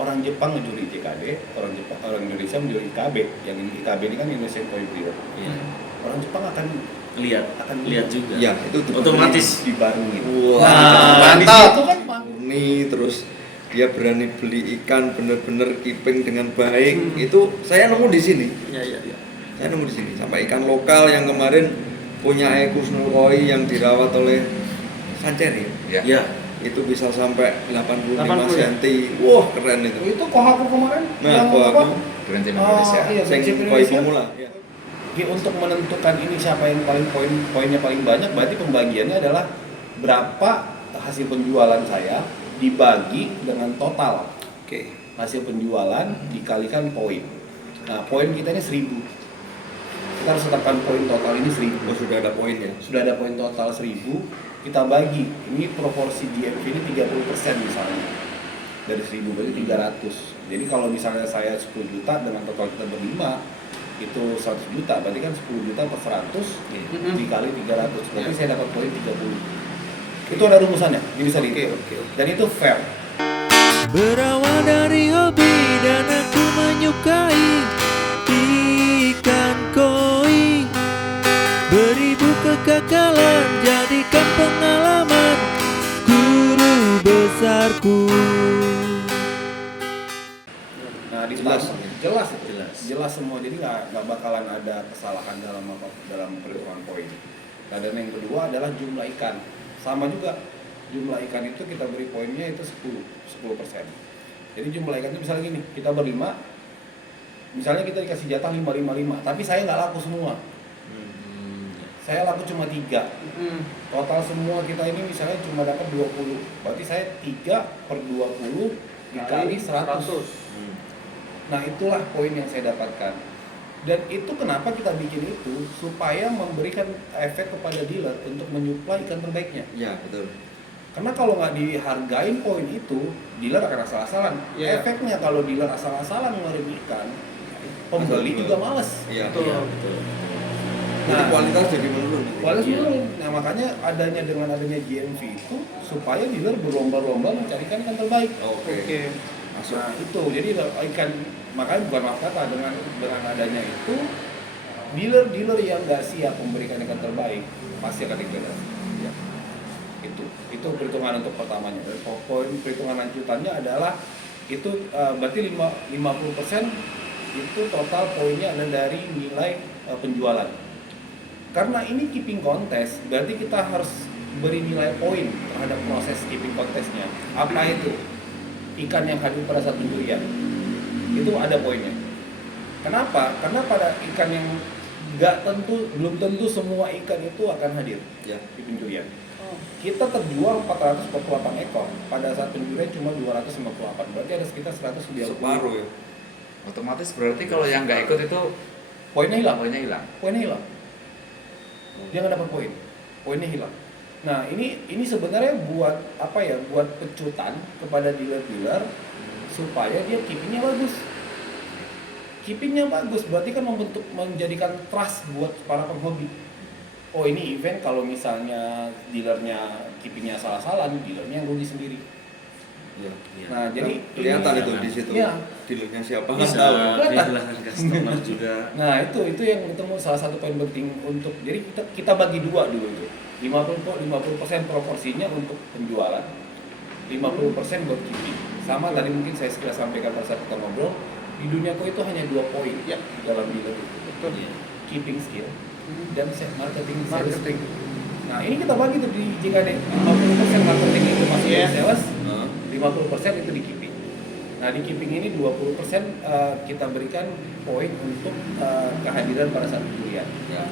orang Jepang ngejuri JKD, orang Indonesia menjuri IKB. Yang ini IKB ini kan Indonesian Coin Bureau. Iya. Orang Jepang akan lihat juga. Ya, itu otomatis dibarengin. Wah, Di mantap. situ kan Murni, terus dia berani beli ikan bener-bener keeping dengan baik. Itu saya nemu di sini. Iya. Saya nemu di sini sampai ikan lokal yang kemarin punya Ekusnul Koi yang dirawat oleh Sanceri. Ya. Iya. Itu bisa sampai 85 80 ya? cm. Wah, keren itu. itu Kohaku kemarin Nah, yang Kohaku. apa? Grand Chip Indonesia. Iya, Sing Grand Chip koi Indonesia. pemula. Ya. Untuk menentukan ini siapa yang paling poinnya paling banyak, berarti pembagiannya adalah berapa hasil penjualan saya dibagi dengan total Oke. hasil penjualan dikalikan poin. Nah, poin kita ini 1000. Kita harus tetapkan poin total ini 1000. Oh, sudah ada poin ya. Sudah ada poin total 1000, kita bagi. Ini proporsi GMV ini 30% misalnya. Dari 1000 berarti 300. Jadi kalau misalnya saya 10 juta dengan total kita berlima, itu 100 juta, berarti kan 10 juta per 100 dikali 300. Berarti saya dapat poin 30. Itu ada rumusannya, ini bisa dihitung. Dan itu fair. Berawal dari hobi dan aku menyukai ikan koi. Beribu kegagalan jadikan pengalaman guru besarku. Nah, jelas semua, jadi nggak bakalan ada kesalahan dalam perhitungan poin. Nah, dan yang kedua adalah jumlah ikan. Sama juga, jumlah ikan itu kita beri poinnya itu 10%. Jadi jumlah ikan itu misalnya gini, kita berlima, misalnya kita dikasih jatah 5, tapi saya nggak laku semua. Saya laku cuma 3. Total semua kita ini misalnya cuma dapat 20. Berarti saya 3/20 dikali 100. Nah, itulah poin yang saya dapatkan. Dan itu kenapa kita bikin itu, supaya memberikan efek kepada dealer untuk menyuplai ikan terbaiknya. Ya, betul. Karena kalau nggak dihargain poin itu, dealer akan asal-asalan. Iya. Efeknya kalau dealer asal-asalan ngeluarin ikan, pembeli juga males. Iya. Betul. Jadi Nah, kualitas jadi menurun. kualitas menurun. Nah, makanya dengan adanya GMV itu, supaya dealer berlomba-lomba mencarikan ikan terbaik. Oke. Nah, itu jadi ikan, makanya bukan maaf kata, dengan adanya itu dealer yang nggak siap memberikan ikan terbaik pasti akan degradasi. Ya. Itu perhitungan untuk pertamanya. Dan poin perhitungan lanjutannya adalah itu berarti 50% itu total poinnya adalah dari nilai penjualan. Karena ini keeping contest, berarti kita harus beri nilai poin terhadap proses keeping contestnya. Apa itu? Ikan yang hadir pada saat penjurian itu ada poinnya. Kenapa? Karena pada ikan yang belum tentu semua ikan itu akan hadir di penjurian. Kita terjual 448 ekor, pada saat penjurian cuma 258, berarti ada sekitar 190. Separuh ya. Otomatis berarti kalau yang nggak ikut itu Poinnya hilang. poinnya hilang. Dia nggak dapat poinnya hilang. Nah, ini sebenarnya buat apa ya? Buat pecutan kepada dealer-dealer supaya dia keepingnya bagus. Keepingnya bagus berarti kan menjadikan trust buat para penghobi. Oh, ini event kalau misalnya dealernya keepingnya salah-salah, dealernya yang rugi sendiri. Iya. Nah, jadi kelihatan ini- itu di situ. Iya. Dealernya siapa nggak Bisa tahu. kehilangan customer juga. Nah, itu yang ketemu salah satu poin penting untuk, jadi kita bagi dua dulu itu. 50% proporsinya untuk penjualan, 50% buat keeping. Sama tadi mungkin saya sudah sampaikan pada saat kita ngobrol, di dunia kok itu hanya 2 poin ya dalam dealer itu. Iya. Keeping skill dan marketing sales. Nah, ini kita bagi tuh di JKD. 50% marketing itu masih di sales, 50% itu di keeping. Nah, di keeping ini 20% kita berikan poin untuk kehadiran pada saat penjurian. Ya.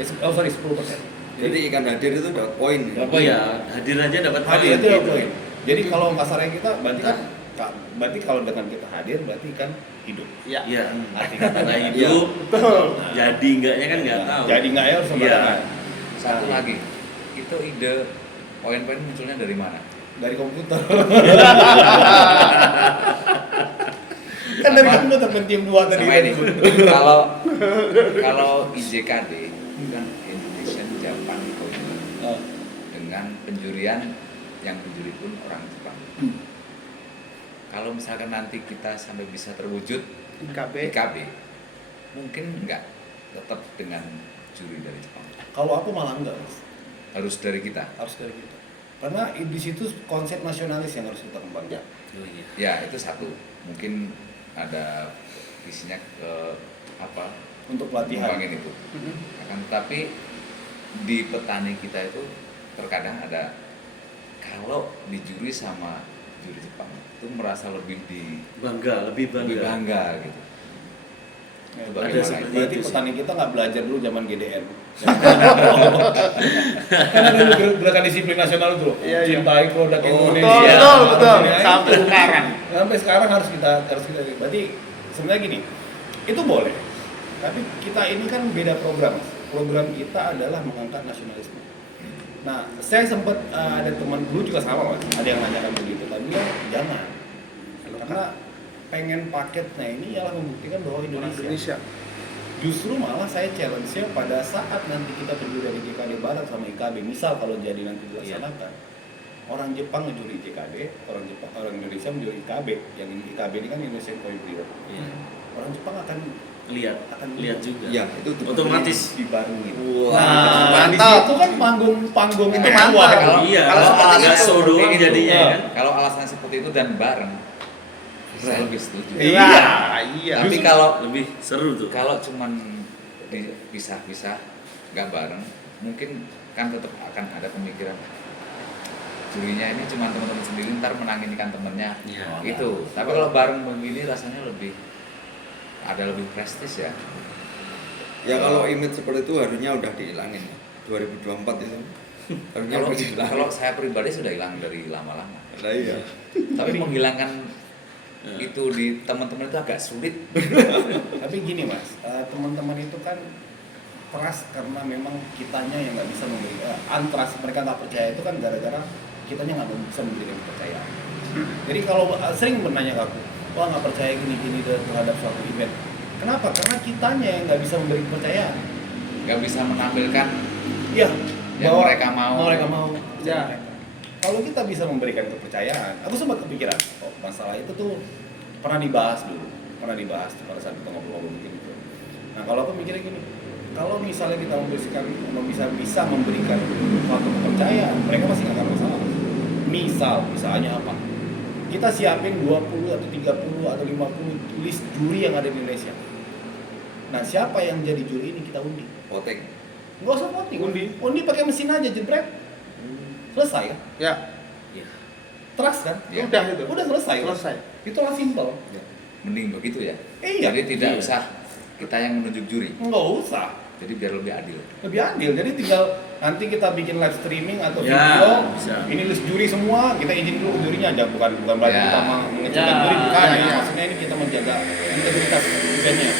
10%. Jadi ikan hadir itu dapat poin. Ya? Oh ya, hadir aja dapat Hadir itu gitu. poin. Jadi kalau kasarnya kita berarti kalau dengan kita hadir berarti kan hidup. Iya. Arti Kata kata hidup. Betul. Jadi enggaknya kan nggak tahu. Jadi nggak ya sembarangan. Satu lagi, itu ide poin-poin munculnya dari mana? Dari komputer. Kan dari komputer pentim 2 tadi. Sama ini, kalau IJKD kan Indonesian Japan Coin dengan penjurian yang penjuri pun orang Jepang. kalau misalkan nanti kita sampai bisa terwujud IKB, mungkin enggak tetap dengan juri dari Jepang. Kalau aku malah enggak, Mas. Harus dari kita. Harus dari kita. Karena di situ konsep nasionalis yang harus kita kembangkan. Oh iya. Ya, itu satu. Mungkin ada visinya ke Untuk pelatihan. ngembangin itu. Akan tetapi di petani kita itu terkadang ada, kalau dijuri sama juri Jepang itu merasa lebih Lebih bangga. gitu. Ya, Ada bagaimana? seperti Berarti itu sih. petani kita nggak belajar dulu zaman GDN. Karena dulu gerakan disiplin nasional itu loh. Cintai produk Indonesia. Betul. Nah, Sampai itu. sekarang. Sampai sekarang harus kita. Berarti sebenarnya gini, itu boleh. Tapi kita ini kan beda program. Program kita adalah mengangkat nasionalisme. Nah, saya sempat ada teman dulu juga sama, Mas. Ada yang nanyakan begitu, tapi ya jangan. Karena pengen paketnya ini ialah membuktikan bahwa Indonesia. Justru malah saya challenge-nya pada saat nanti kita penjuri dari JKD bareng sama IKB, misal kalau jadi nanti dilaksanakan, orang Jepang ngejuri JKD, orang Indonesia menjuri IKB, yang IKB ini kan Indonesian Koi Brewer. Iya. Orang Jepang akan Lihat juga. Ya, itu Otomatis. dibarengin. Wah, Nah, di mantap. situ kan panggung Itu kedua. mantap. Kalau Iya, kalau kalau alasan nggak seperti so doang itu, jadinya kan. Kalau alasan seperti itu dan bareng, saya lebih setuju. Iya. Tapi kalau Lebih seru tuh. kalau cuman dipisah-pisah, nggak bareng, mungkin kan tetap akan ada pemikiran jurinya ini cuma teman-teman sendiri, ntar menangin ikan temennya, Iya. gitu. Tapi kalau bareng begini rasanya lebih prestis ya. ya kalau image seperti itu harusnya udah dihilangin 2024 itu. Harusnya Kalau udah dihilangin. kalau saya pribadi sudah hilang dari lama-lama. Nah, iya. Tapi menghilangkan itu di teman-teman itu agak sulit. Tapi gini Mas, teman-teman itu kan keras karena memang kitanya yang nggak bisa memberi antras mereka nggak percaya itu kan gara-gara kitanya nggak bisa memberi kepercayaan. Jadi kalau sering bertanya ke aku, wah nggak percaya gini-gini terhadap suatu event. Kenapa? Karena kitanya yang nggak bisa memberi kepercayaan. Nggak bisa menampilkan Iya. yang bahwa mereka mau. Ya. Kalau kita bisa memberikan kepercayaan, aku sempat kepikiran, masalah itu tuh pernah dibahas pada saat kita ngobrol-ngobrol begini. Nah kalau aku mikirnya gini, kalau misalnya kita bisa memberikan suatu kepercayaan, mereka pasti nggak akan masalah. Misalnya apa? Kita siapin 20 atau 30 atau 50 list juri yang ada di Indonesia. Nah siapa yang jadi juri ini kita undi. Voting. Nggak usah voting, undi pakai mesin aja, jebret. Selesai kan? Ya. Iya. Trust kan? Ya. Udah selesai. Itulah simple. Mending begitu ya. Iya. Jadi tidak Iya. usah kita yang menunjuk juri. Nggak usah. Jadi biar lebih adil. Lebih adil. Jadi tinggal nanti kita bikin live streaming atau Ya, video. bisa. Ini list juri semua, kita izin dulu jurinya aja, bukan berarti Ya. kita mengecilkan Ya, juri, bukan ya, ya. ya. Maksudnya ini kita menjaga integritas eventnya.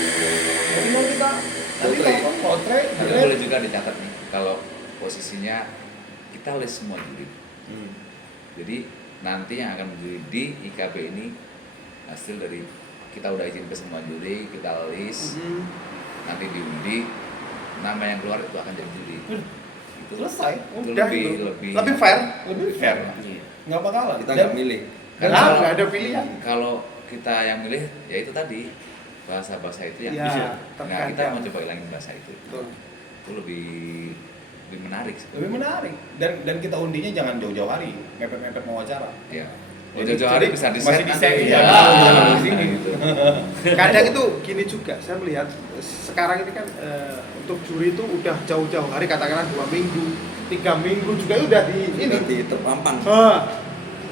Jadi mau kita nanti telepon, potret, Tapi boleh juga dicatat nih kalau posisinya kita list semua juri. Jadi nanti yang akan menjuri di IKB ini hasil dari kita udah izin ke semua juri, kita list, nanti diundi, nama yang keluar itu akan jadi juri. Itu selesai. itu Udah lebih itu. lebih Lebih fair. Lebih fair. Iya. Nggak bakalan. Kita nggak milih. Kan Nah, kalau- nggak ada pilihan. Kalau kita yang milih, ya itu tadi bahasa-bahasa itu yang Ya, bisa. Nah terkadang. kita mau coba hilangin bahasa itu. Betul. Itu lebih menarik. Lebih menarik. Dan kita undinya jangan jauh-jauh hari, mepet-mepet mau acara. Ya. Jadi Jauh-jauh hari bisa di masih di set, nanti. iya. Ya. Di sini. Gitu. Kadang itu gini juga, saya melihat sekarang ini kan untuk juri itu udah jauh-jauh hari, katakanlah 2 minggu, 3 minggu juga udah di ini. Berarti terpampang.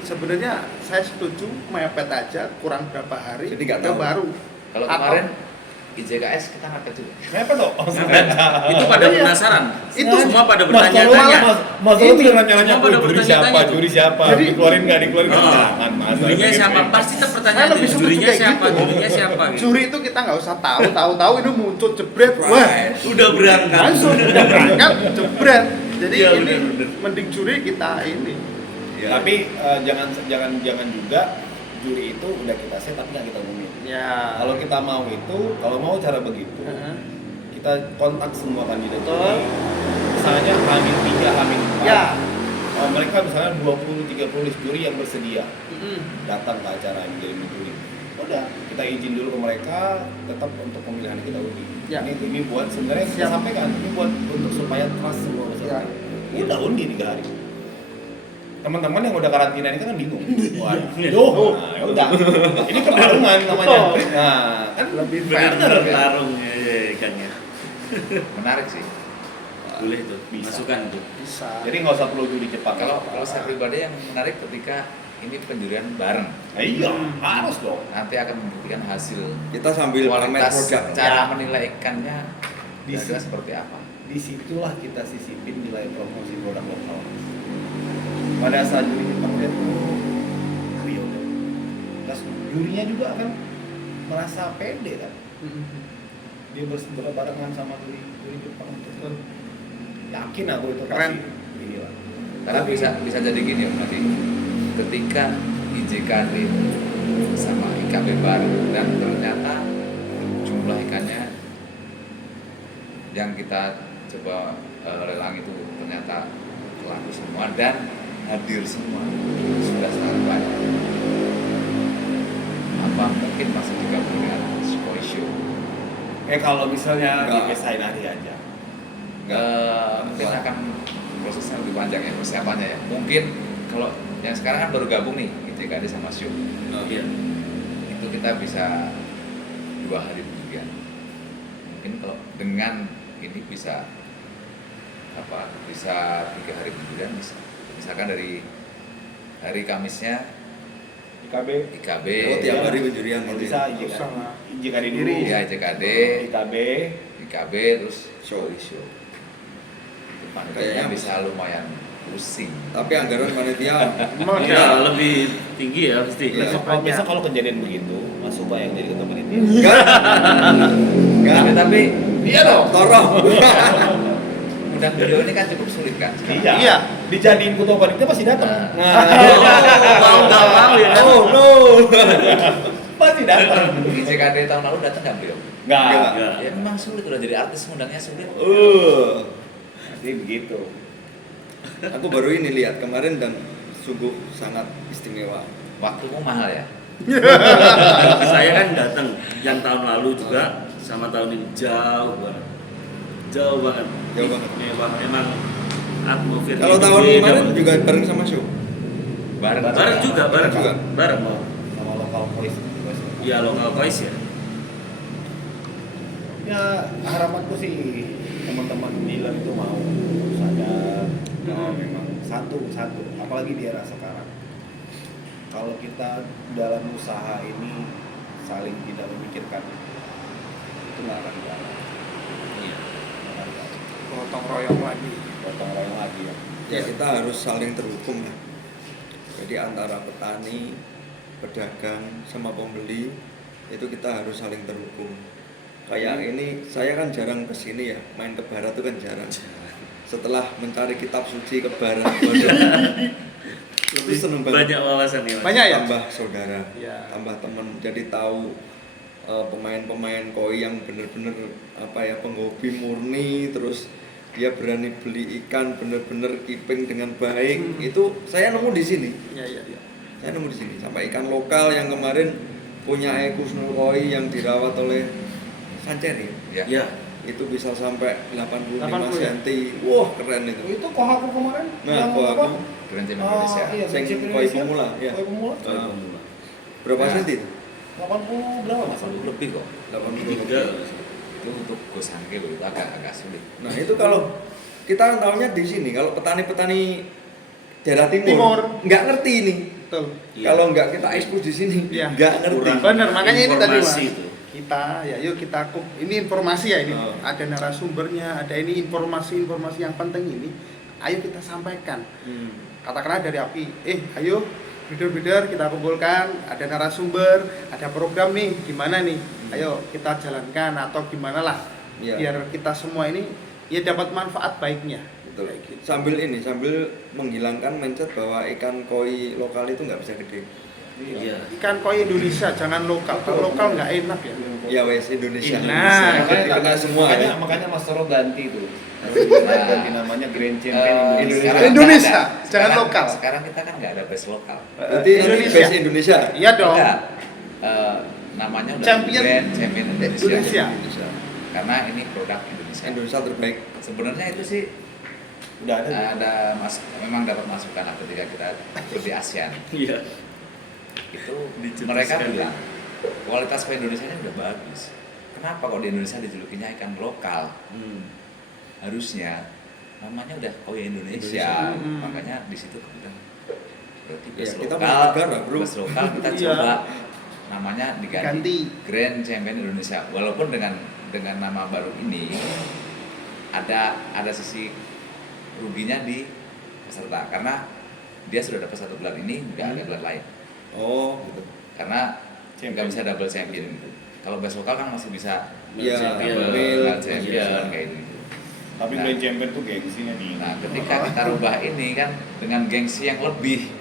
Sebenarnya saya setuju mepet aja, kurang berapa hari Jadi nggak udah tahu. baru. Kalau Atau- kemarin IJKS kita ngapet juga. Mepet dong. Itu pada Iya. penasaran. Itu semua pada Mas, kalau bertanya-tanya. Mas Lolo tuh nanya-nanya, Semua pada juri bertanya-tanya tuh. juri siapa, Jadi- dikeluarin nggak, dikeluarin nggak, Oh. jangan Mas. Jurinya siapa? Pasti Saya pertanyaan lebih itu. suka Jurinya kayak siapa? gitu. Jurinya siapa? Gitu. Juri itu kita nggak usah tahu ini muncul jebret, wah Udah berangkat. langsung udah berangkat jebret. Jadi Iya, ini bener. mending juri kita ini. Ya. Tapi jangan juga juri itu udah kita set tapi nggak kita umumin. Ya. Kalau kita mau itu, kalau mau cara begitu, kita kontak semua kandidat Betul. juri. Misalnya H-3, H-4. Ya. mereka misalnya 20-30 juri yang bersedia datang ke acara ini jadi juri. Udah, kita izin dulu ke mereka tetap untuk pemilihan kita undi. Ya. Ini buat sebenarnya kita sampaikan ini buat untuk supaya trust semua masyarakat. Udah undi 3 hari. Teman-teman yang udah karantina ini kan bingung. Waduh, nah, ya udah. Ini pertarungan namanya. Nah, kan Lebih benar. Bertarung ya ikannya. Menarik sih. Boleh tuh, Bisa. masukan tuh. bisa. Jadi nggak usah perlu juri cepat. Kalau saya pribadi yang menarik ketika ini penjurian bareng, Iya, harus dong. nanti akan membuktikan hasil Kita sambil pamer kualitas, produk. cara Ya. menilai ikannya Di kira-kira sini. seperti apa. Disitulah kita sisipin nilai promosi produk lokal. Pada saat juri kita melihat oh iya udah. Terus jurinya juga akan merasa pede kan. Dia berbarengan sama juri Jepang. Yakin aku itu Keren. pasti inilah. Karena bisa jadi gini Om nanti ketika IJKD sama IKB bareng dan ternyata jumlah ikannya yang kita coba lelang itu ternyata laku semua dan hadir semua sudah sangat banyak. Apa mungkin masih digabung dengan Koi Show? Kalau misalnya Enggak. dipesain hari aja. Mungkin akan prosesnya lebih panjang ya persiapannya ya. Mungkin kalau yang sekarang kan baru gabung nih IJKD sama Show. Iya. Itu kita bisa 2 hari penjurian. Mungkin kalau dengan ini bisa apa? Bisa 3 hari penjurian bisa. Misalkan dari hari Kamisnya IKB. IKB, Oh, tiap hari penjurian Kalau gitu. bisa Sama. IJKD dulu. ya IJKD, IKB. IKB terus Show. Show. Itu Kayaknya panjangnya bisa lumayan pusing. Tapi anggaran panitia Iya, lebih tinggi ya pasti. Iya. Besok kalau kejadian begitu, Mas Suba yang jadi ketua panitia. enggak Tapi Iya dong. tolong. undang beliau ini kan cukup sulit kan sekarang. Iya. Dijadiin ketua panitia pasti datang. Nah. Mau nggak mau ya kan? Oh no. Pasti datang. IJKD tahun lalu datang nggak beliau? Enggak. Enggak. Ya memang sulit, udah jadi artis ngundangnya sulit. Jadi begitu. Aku baru ini lihat kemarin dan sungguh sangat istimewa. Waktumu mahal ya? Saya kan datang yang tahun lalu juga sama tahun ini jauh banget. Jauh banget. Jauh banget. Emang atmosfer. Kalau tahun kemarin juga bareng sama show. Bareng. Bareng juga, bareng juga. Bareng. Sama lokal voice. Iya lokal voice ya. Ya harapanku sih teman-teman dealer itu mau sadar bahwa memang satu apalagi di era sekarang kalau kita dalam usaha ini saling tidak memikirkan itu nggak akan jalan. Iya. Nggak akan jalan. Gotong royong lagi. Gotong royong lagi ya. Ya kita harus saling terhubung ya. Jadi antara petani, pedagang sama pembeli itu kita harus saling terhubung. Kayak ini saya kan jarang kesini ya, main ke barat itu kan jarang. Setelah mencari kitab suci ke barat, Lebih seneng banget. banyak wawasan ya. Mas? Banyak ya? Tambah saudara, Iya. tambah teman. Jadi tahu pemain-pemain koi yang bener-bener apa ya penghobi murni, terus dia berani beli ikan bener-bener keeping dengan baik. Itu saya nemu di sini. Iya. Saya nemu di sini. Sampai ikan lokal yang kemarin punya Kusnul Koi yang dirawat oleh Sanceri. Ya. Iya. Itu bisa sampai 85 80 ya? cm. Wah, keren itu. Itu Kohaku kemarin Nah, yang Kohaku. apa? Grand Champion Indonesia. Iya, Sing Grand koi Indonesia. pemula, ya. Koi pemula. Berapa Ya. senti itu? 80 berapa Mas? 80 lebih kok. 80 Tiga. Itu untuk gosangke loh, itu agak sulit. Nah, itu kalau kita kan tahunya di sini, kalau petani-petani daerah timur, Timur. nggak ngerti ini. Betul. Iya. Kalau nggak kita ekspos di sini, Iya. nggak ngerti. Kurang Bener, makanya ini tadi Mas. informasi itu. Kita ya yuk kita ini informasi ya ini. Oh. Ada narasumbernya, ada ini informasi-informasi yang penting ini. Ayo kita sampaikan. Katakanlah dari API, ayo bidder-bidder kita kumpulkan, ada narasumber, ada program nih, gimana nih? Ayo kita jalankan atau gimana lah. Iya. Biar kita semua ini ya dapat manfaat baiknya. Betul. Kayak gitu. Sambil menghilangkan mindset bahwa ikan koi lokal itu nggak bisa gede. Iya. Ikan koi Indonesia jangan lokal. Kalau lokal nggak enak ya. Ya wes Indonesia. Nah, Kena semua makanya, ya. makanya Mas Toro ganti tuh. Nah. Ganti namanya Grand Champion Indonesia. Sekarang Indonesia, nggak ada. jangan Sekarang- lokal. Sekarang kita kan nggak ada base lokal. Berarti nanti Indonesia. base Indonesia. Iya dong. Enggak. Namanya udah Champion. Grand Champion Indonesia. Indonesia. Indonesia. Karena ini produk Indonesia. Indonesia terbaik. Sebenarnya itu sih Udah ada. memang dapat masukan lah ketika kita ikut di ASEAN. Iya. Itu Dicetuskan. mereka bilang kualitas koi Indonesia ini udah bagus. Kenapa kok di Indonesia dijulukinya ikan lokal? Harusnya namanya udah koi Indonesia. Indonesia. Makanya di situ kemudian berarti Ya, base kita lokal, punya negara, bro. base lokal kita Iya. coba namanya diganti Ganti. Grand Champion Indonesia. Walaupun dengan nama baru ini ada sisi ruginya di peserta karena dia sudah dapat satu gelar ini nggak ada gelar lain Oh, gitu. karena Champion. nggak bisa double champion gitu. Kalau base lokal kan masih bisa Iya, double double, champion iya. kayak gitu. Tapi Nah. Grand Champion tuh gengsinya nih. Nah, ketika kita rubah ini kan dengan gengsi yang lebih,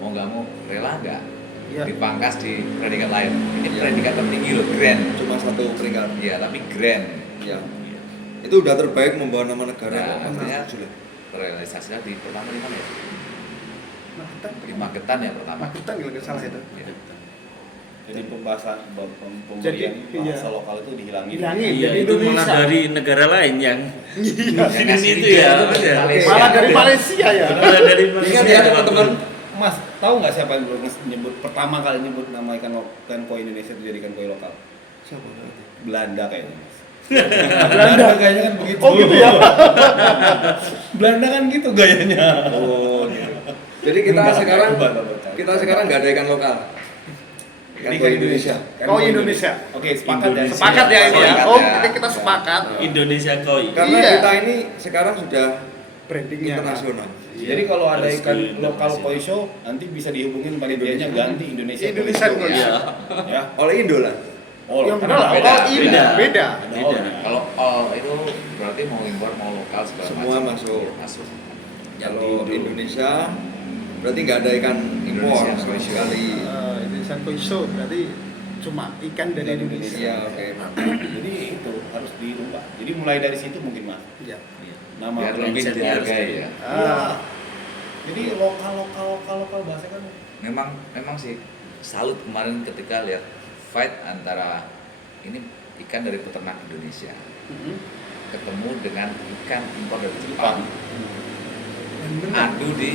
mau nggak mau rela nggak Iya. dipangkas di predikat lain. Ini Iya. predikat tertinggi loh, grand. Cuma satu peringkat. Iya, tapi grand. Ya. Itu udah terbaik membawa nama negara. Nah, kok. artinya Setuju lah. realisasinya di pertama di mana ya? Magetan. Di Magetan ya pertama. Magetan kalau nggak salah itu. Iya. Jadi pembahasan Jadi, pemberian iya. bahasa lokal itu dihilangin. Hilangin. Iya, Jadi itu malah Indonesia. dari negara lain yang Yang ngasih itu ide ya, itu betul ya. Malaysia. Malah dari Malaysia ya. Malah dari Ingat ya teman-teman. Mas, tahu nggak siapa yang nyebut pertama kali nyebut nama ikan koi Indonesia itu jadi ikan koi lokal? Siapa? Belanda kayaknya. Mas. Belanda kayaknya kan begitu. Oh gitu ya. Belanda kan gitu gayanya. Oh, gitu. Jadi kita Enggak, sekarang enggak. kita sekarang nggak ada ikan lokal. Ikan Ini koi Indonesia. Koi Indonesia. Oke, sepakat ya. Sepakat ya ini ya. Sepakat Oh, ya. jadi kita sepakat. Indonesia Koi. Karena Iya. kita ini sekarang sudah Brandingnya. internasional. Jadi kalau ada Harus ikan ke lokal Indonesia. koi show, nanti bisa dihubungin panitianya ganti Indonesia. Indonesia Koi Show. Indonesia. Ya. Oleh Indo lah. Oh, Yang karena benar lah. beda, Oh, ini beda. beda. Ada Beda. all. Kalau all itu berarti mau impor mau lokal segala Semua macam masuk. masuk. Kalau Indonesia berarti nggak ada ikan impor Indonesia sama koi show. sekali. Indonesia Koi Show berarti cuma ikan dari Indonesia. Iya, oke. Jadi itu harus dirubah. Jadi mulai dari situ mungkin Mas. Iya. Nama Biar brand lebih Mindset dihargai ya. Iya. Jadi lokal bahasa kan. Memang sih salut kemarin ketika lihat fight antara ini ikan dari peternak Indonesia ketemu dengan ikan impor dari Jepang. Adu di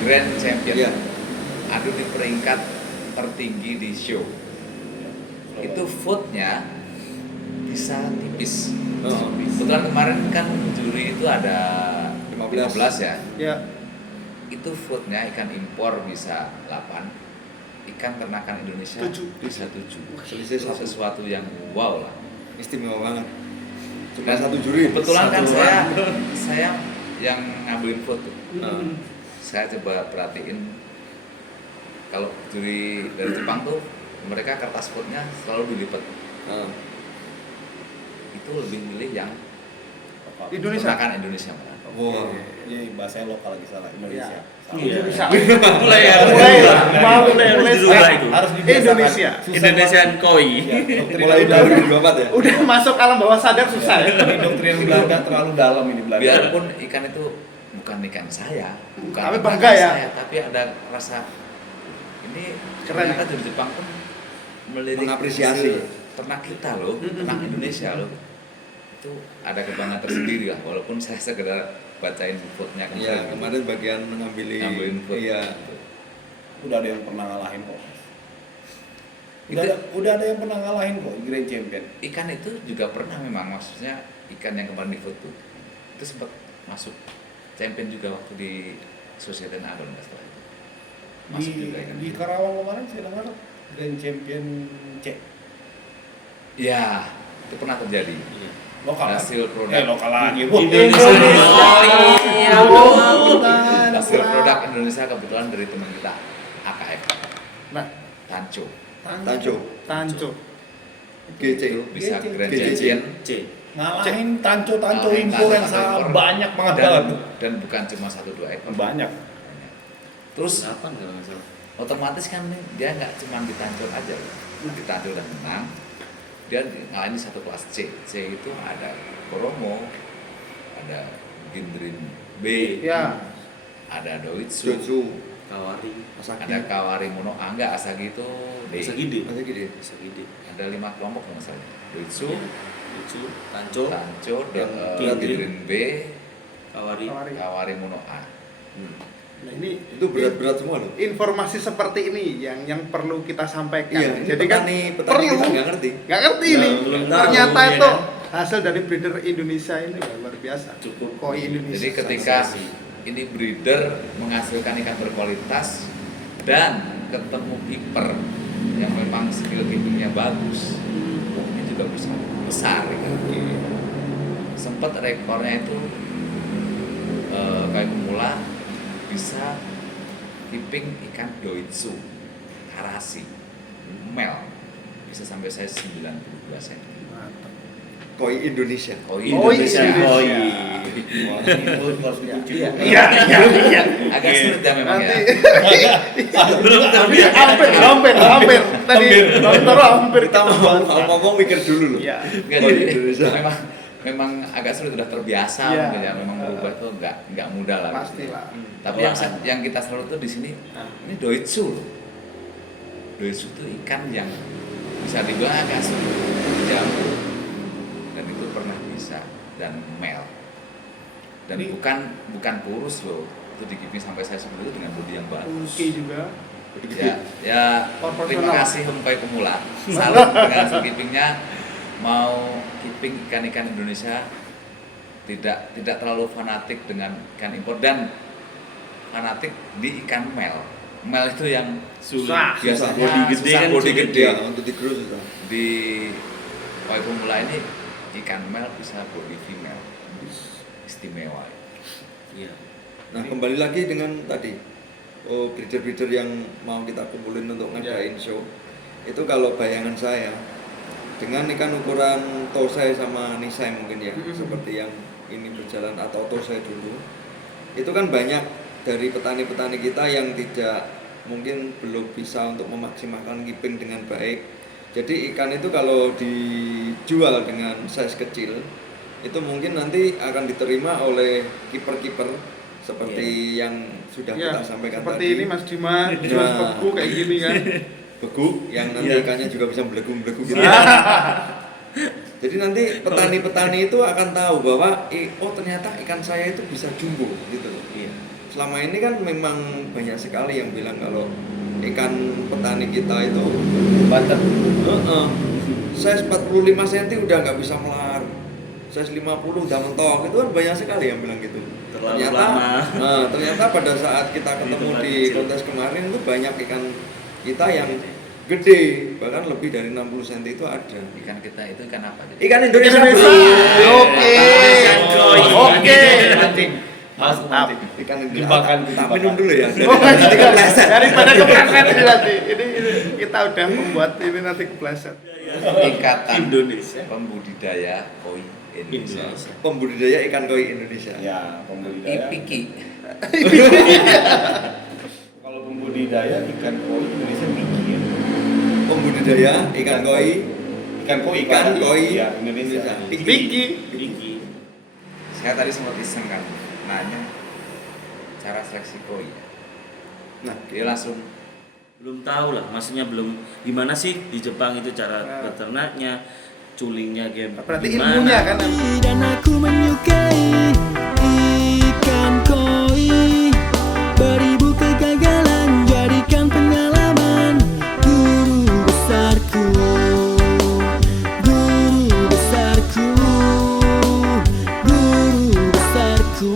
Grand Champion. Iya. Adu di peringkat tertinggi di show. Itu vote-nya bisa tipis. Oh. Kebetulan kemarin kan juri itu ada 15 ya. Ya. Itu vote-nya ikan impor bisa 8, ikan ternakan Indonesia 7. bisa 7. Selisih Itu satu. sesuatu yang wow lah. Istimewa banget. Cuma Dan satu juri. Kebetulan kan Satu saya yang ngambilin foto. Nah. Saya coba perhatiin kalau juri dari Jepang tuh mereka kertas vote-nya selalu dilipat. Nah. Itu lebih milih yang Indonesia. ternakan Indonesia malah. Wah. Jadi bahasanya lokal lagi salah Indonesia. Salah. Iya. Indonesia. Mulai ya. Mulai ya. Mulai harus dirubah itu. Harus dibiasakan. Indonesia. Susah Indonesian banget. Koi. Iya, doktrin Mulai Belanda. 2024 ya. Udah masuk alam bawah sadar susah ya. Ini doktrin Belanda terlalu dalam ini Belanda. Biarpun ikan itu bukan ikan saya, bukan Tapi ternakan bangga ya. saya, tapi ada rasa ini Keren. ternyata dari Jepang pun melirik Mengapresiasi. hasil ternak kita loh, ternak Indonesia loh. Itu ada kebanggaan tersendiri lah, walaupun saya sekedar bacain footnya Iya, kemarin bagian ngambilin foot. Iya. Udah ada yang pernah ngalahin kok. Itu- Udah ada yang pernah ngalahin kok Grand Champion. Ikan itu juga pernah memang, maksudnya ikan yang kemarin difoto itu sempat masuk champion juga waktu di Societe Naga nggak salah. Masuk juga ikan Di itu. Karawang kemarin saya dengar Grand Champion C. Ya, itu pernah terjadi. Lokal. Hasil produk. Lokal lagi. Indonesia. Iya, hasil produk Indonesia kebetulan dari teman kita AKF Nah, Tanco. Tanco. Tanco. GC. Itu bisa GC. Grand GC. Champion C. Ngalahin tanco-tanco Ngalahin impor yang tanco-tanco sangat impor. banyak banget dan, banget. dan bukan cuma 1-2 ekor. Banyak. Terus 8 kalau nggak salah. otomatis kan dia nggak cuma ditancur aja loh. Ditancur dan menang, dia ngalahin satu kelas C. C itu ada Koromo, ada Gendrin B, Ya. ada Doitsu, Kawari. Asagi. ada Kawari Mono A, enggak Asagi itu D. Asagi D. Asagi D. Ada 5 kelompok misalnya. Doitsu, Lucu, Tanco, Tancho, Gendrin. Gendrin B, Kawari. Kawari Mono A. Nah, ini Itu berat-berat semua loh. informasi seperti ini yang perlu kita sampaikan. Iya, Jadi kan petani perlu kita nggak ngerti. nggak ngerti Ya, ini. belum tahu, Ternyata ya itu kan? hasil dari breeder Indonesia ini luar biasa. Cukup. Koi Indonesia. Jadi ketika Sensasi. ini breeder menghasilkan ikan berkualitas dan ketemu keeper yang memang skill keepingnya bagus, ini juga bisa besar ikan. Sempat rekornya itu kayak pemula bisa keeping ikan Doitsu, Karasi, Mel bisa sampai size 92 cm. Mantap. Koi Indonesia. Koi Indonesia. Koi. Wah, itu harus dikunci Iya, dulu. iya. Agak sulit ya memang Nanti ya. Belum terbiasa. hampir. Tadi dokter hampir Kita ngomong mikir dulu loh. Iya. Enggak, Koi jadi Indonesia. memang agak sulit, udah terbiasa Iya. mungkin ya, memang berubah tuh nggak mudah lah. Pastilah. Tapi yang kita selalu tuh di sini ini Doitsu loh. Doitsu tuh ikan yang bisa dibilang agak sulit jamur, dan itu pernah bisa, dan mel, dan Ini- bukan kurus loh, itu dikiping sampai saya seperti itu dengan bodi yang bagus. Oke juga. Ya Proporsional. terima kasih Hempai Pemula. Salut dengan hasil keepingnya. Mau keeping ikan-ikan Indonesia tidak terlalu fanatik dengan ikan impor dan fanatik di ikan mel. Mel itu yang Sulit. Susah. biasanya Bodi gede susah, kan bodi sulit gede. Ya, untuk di cruise itu. Di Hempai Pemula ini ikan mel bisa bodi female. Istimewa. Iya. Nah, kembali lagi dengan tadi breeder-breeder yang mau kita kumpulin untuk ngadain show. Itu kalau bayangan saya dengan ikan ukuran Tosai sama Nisai mungkin ya, seperti yang ini berjalan atau Tosai dulu. Itu kan banyak dari petani-petani kita yang tidak mungkin belum bisa untuk memaksimalkan keeping dengan baik. Jadi ikan itu kalau dijual dengan size kecil itu mungkin nanti akan diterima oleh kiper-kiper seperti yang sudah Ya, kita sampaikan seperti tadi. ini Mas Dimas, Ya. Dimas Beku kayak gini kan. Beguk yang nanti Iya. ikannya juga bisa belegu-belegu gitu. Jadi nanti petani-petani itu akan tahu bahwa oh ternyata ikan saya itu bisa jumbo gitu loh. Iya. Selama ini kan memang banyak sekali yang bilang kalau ikan petani kita itu Banten. size 45 cm udah nggak bisa melar, size 50 udah mentok, itu kan banyak sekali yang bilang gitu. Terlalu ternyata lama. ternyata pada saat kita ketemu tempat di kecil. kontes kemarin itu banyak ikan kita yang gede, bahkan lebih dari 60 cm itu ada. Ikan kita itu ikan apa? Ikan Indonesia. Oke. Oke. Nanti. Mas Mantap. nanti. Ikan Indonesia. Jebakan, Tak jebakan. minum dulu ya. Oh, Nanti kepleset. daripada kepleset ini nanti. Ini kita udah membuat ini nanti kepleset. Ikatan Indonesia. Pembudidaya Koi Indonesia. Pembudidaya ikan koi Indonesia. Ya, pembudidaya. IPIKI. Kalau pembudidaya ikan koi Indonesia Piki ya. Pembudidaya ikan koi Ikan koi. ikan koi ya, Indonesia. Piki. Iki. Saya tadi sempat iseng kan nanya cara seleksi koi. Nah, Dia langsung Belum tahu lah, maksudnya belum gimana sih di Jepang itu cara Nah. beternaknya, culingnya game. Berarti gimana. ilmunya kan. Dan aku menyukai ikan koi. Beribu kegagalan jadikan pengalaman. Guru besarku, guru besarku, guru besarku.